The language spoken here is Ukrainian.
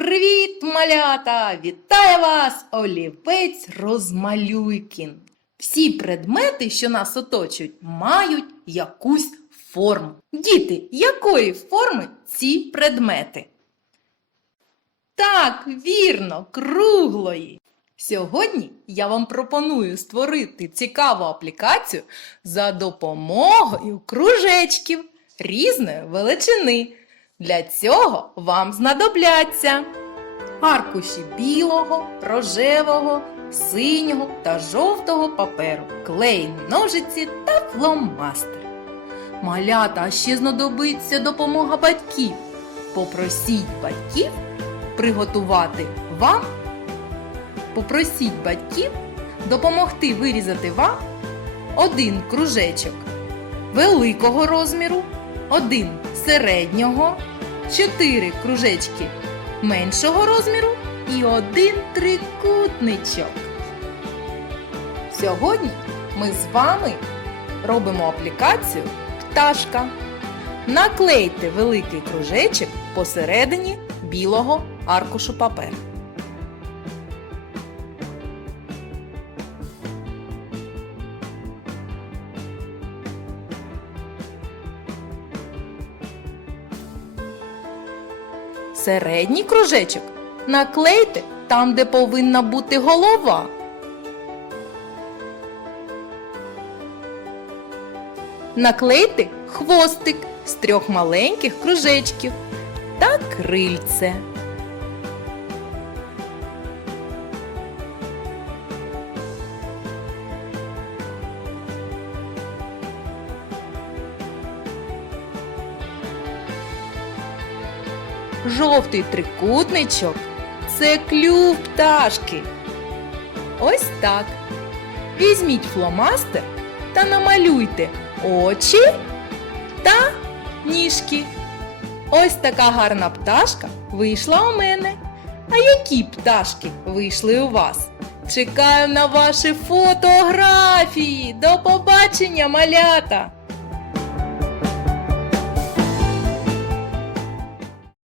Привіт, малята! Вітає вас олівець Розмалюйкін. Всі предмети, що нас оточують, мають якусь форму. Діти, якої форми ці предмети? Так, вірно, круглої. Сьогодні я вам пропоную створити цікаву аплікацію за допомогою кружечків різної величини. Для цього вам знадобляться аркуші білого, рожевого, синього та жовтого паперу, клей, ножиці та фломастер. Малята, ще знадобиться допомога батьків. Попросіть батьків приготувати вам, попросіть батьків допомогти вирізати вам один кружечок великого розміру, один середнього, чотири кружечки меншого розміру і один трикутничок. Сьогодні ми з вами робимо аплікацію пташка. Наклейте великий кружечок посередині білого аркушу паперу. Середній кружечок наклейте там, де повинна бути голова. Наклейте хвостик з трьох маленьких кружечків та крильце. Жовтий трикутничок це клюв пташки. Ось так. Візьміть фломастер та намалюйте очі та ніжки. Ось така гарна пташка вийшла у мене. А які пташки вийшли у вас? Чекаю на ваші фотографії. До побачення, малята!